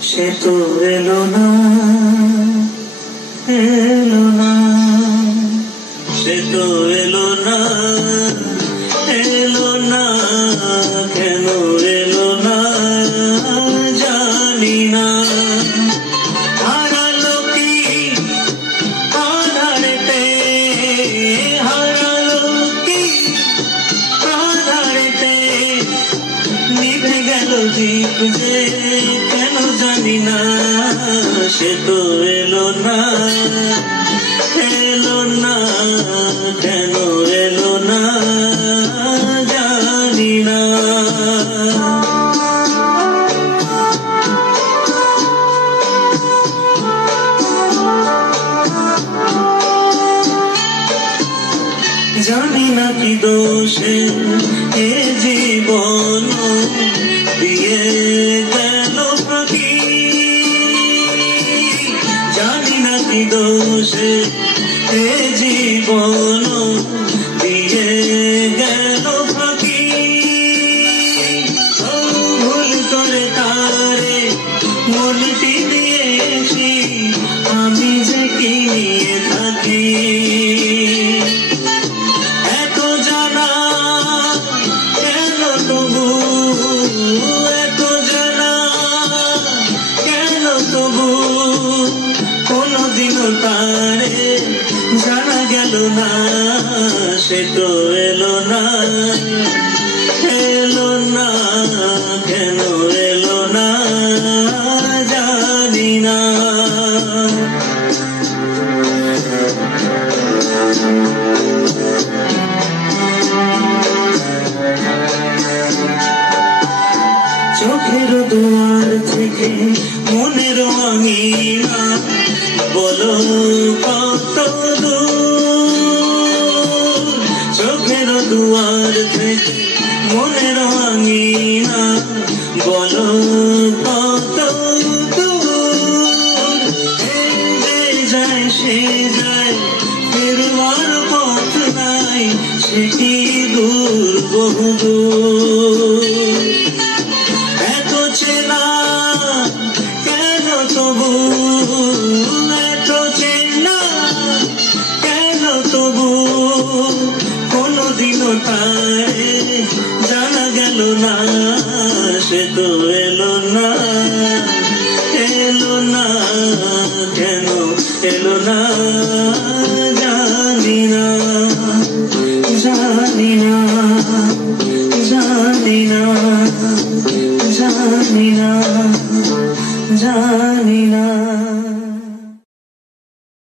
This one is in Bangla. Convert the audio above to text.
সে তো এলো না, এলো না, সে তো এলো না, এলো না, কেন এলো না জানি না। হারালো কি আধারেতে, হারালো কি আধারেতে, নিভে গেল দীপ যে কেন জানি না। সে তো এলো না, এলো না, কেন এলো না জানি না। জানি না কি দোষে এ জীবন দিয়ে গেল প্রতি, জানি না কি দোষে এ জীবন দিয়ে গেল প্রতি। ভুল করে তারে মনটি দিয়েছি, আমি যে কি নিয়ে থাকি। এত জানা কেন তবু, এত জানা কেন তবু, কোনদিনও তারে জানা গেল না। সে তো এলো না, এলো না, কেন এলো না জানি না। চোখের দুয়ার থেকে মনের আঙিনা, বলো কত দূর। চোখের দুয়ার থেকে মনের আঙিনা, বলো কত দূর। যে যায় সে যায়, ফেরবার পথ নাই, সে কি দূর বহু দূর। এত চেনা কেন তবু, এত চেনা কেন তবু, কোনদিনও তারে জানা গেল না। সে তো এলো না, এলো না, কেন এলো না জানি না, জানি না, জানি না, জানি না, জানি না।